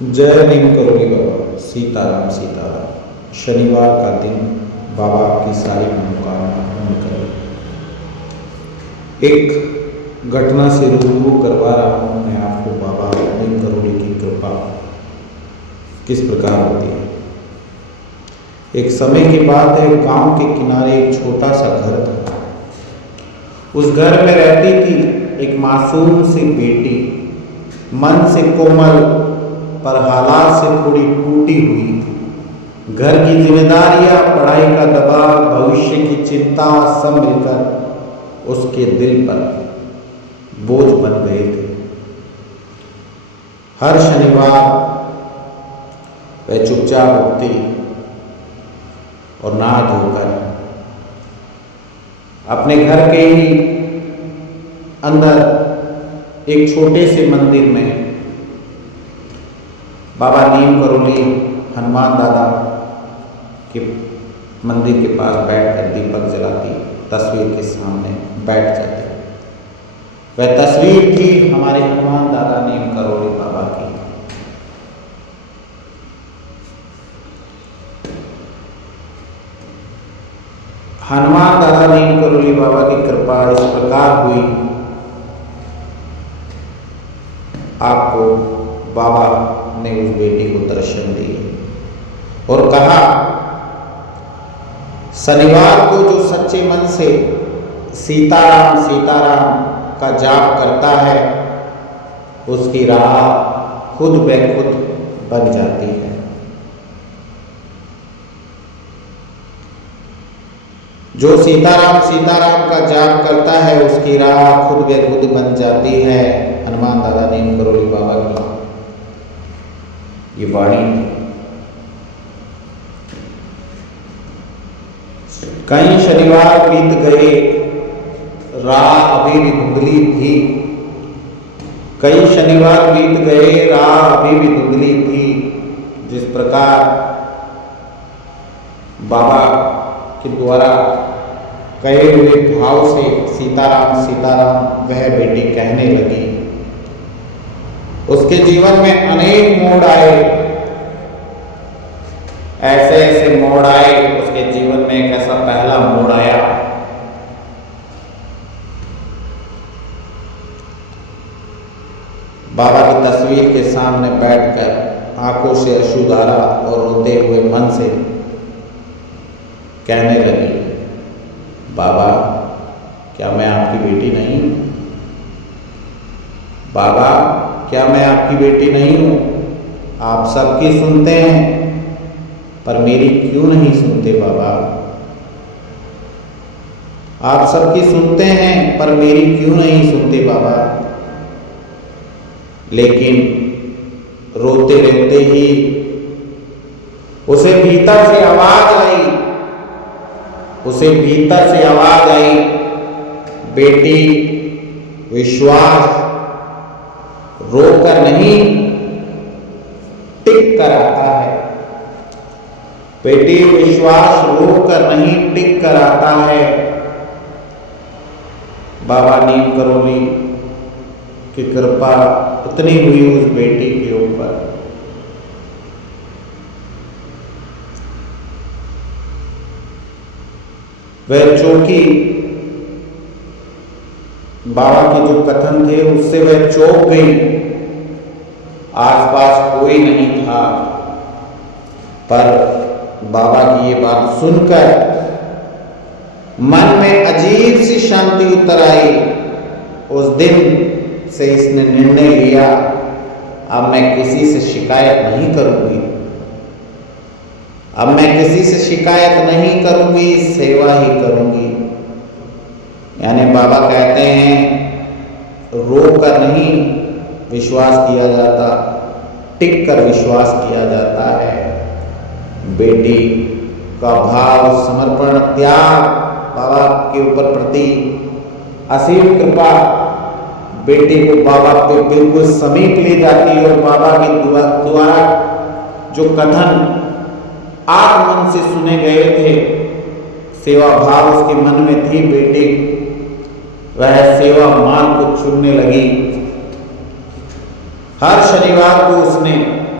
जय नीम करोली बाबा। सीताराम सीताराम। शनिवार का दिन बाबा की सारी मनोकामना पूर्ण करें। एक घटना से रूबरू करवा रहा हूँ मैं आपको। बाबा नीम करोली की कृपा किस प्रकार होती है। एक समय की बात है, गांव के किनारे एक छोटा सा घर था। उस घर में रहती थी एक मासूम सी बेटी, मन से कोमल पर हालात से थोड़ी टूटी हुई। घर की जिम्मेदारियां, पढ़ाई का दबाव, भविष्य की चिंता सब मिलकर उसके दिल पर बोझ बन गए थे। हर शनिवार वह चुपचाप उठती और नहा धोकर अपने घर के ही अंदर एक छोटे से मंदिर में बाबा नीम करोली हनुमान दादा के मंदिर के पास बैठकर दीपक जलाती, तस्वीर के सामने बैठ जाती। वह तस्वीर थी हमारे हनुमान दादा नीम करोली बाबा की। हनुमान दादा नीम करोली बाबा की कृपा इस प्रकार हुई, आपको बाबा ने उस बेटी को दर्शन दिए और कहा, शनिवार को जो सच्चे मन से सीताराम सीताराम का जाप करता है उसकी राह खुद ब खुद बन जाती है। जो सीताराम सीताराम का जाप करता है उसकी राह खुद ब खुद बन जाती है। हनुमान दादा नीम करोली बाबा की ये वाणी। कई शनिवार बीत गए, राह अभी भी धुंधली थी। कई शनिवार बीत गए, राह अभी भी धुंधली थी। जिस प्रकार बाबा के द्वारा कहे हुए भाव से सीताराम सीताराम वह बेटी कहने लगी, उसके जीवन में अनेक मोड़ आए। ऐसे ऐसे मोड़ आए, उसके जीवन में एक ऐसा पहला मोड़ आया। बाबा की तस्वीर के सामने बैठकर आंखों से अश्रुधारा और रोते हुए मन से कहने लगी, बाबा क्या मैं आपकी बेटी नहीं हूं? बाबा क्या मैं आपकी बेटी नहीं हूं? आप सबकी सुनते हैं पर मेरी क्यों नहीं सुनते बाबा? आप सबकी सुनते हैं पर मेरी क्यों नहीं सुनते बाबा? लेकिन रोते रोते ही उसे भीतर से आवाज आई, उसे भीतर से आवाज आई, बेटी विश्वास रोकर नहीं टिक कर आता है। बेटी विश्वास रोकर नहीं टिक कर आता है। बाबा नीम करोली की कृपा इतनी हुई उस बेटी के ऊपर। वह चौकी, बाबा के जो कथन थे उससे वह चौंक गई। आसपास कोई नहीं था, पर बाबा की ये बात सुनकर मन में अजीब सी शांति उतर आई। उस दिन से इसने निर्णय लिया, अब मैं किसी से शिकायत नहीं करूंगी। अब मैं किसी से शिकायत नहीं करूंगी, सेवा ही करूंगी। यानी बाबा कहते हैं रोकर नहीं विश्वास किया जाता, टिक कर विश्वास किया जाता है। बेटी का भाव, समर्पण, त्याग बाबा के ऊपर प्रति असीम कृपा बेटी को बाबा पे बिल्कुल समीप ले जाती है। और बाबा के द्वारा जो कथन आत्म मन से सुने गए थे, सेवा भाव उसके मन में थी। बेटी वह सेवा मार्ग को चुनने लगी। हर शनिवार को उसने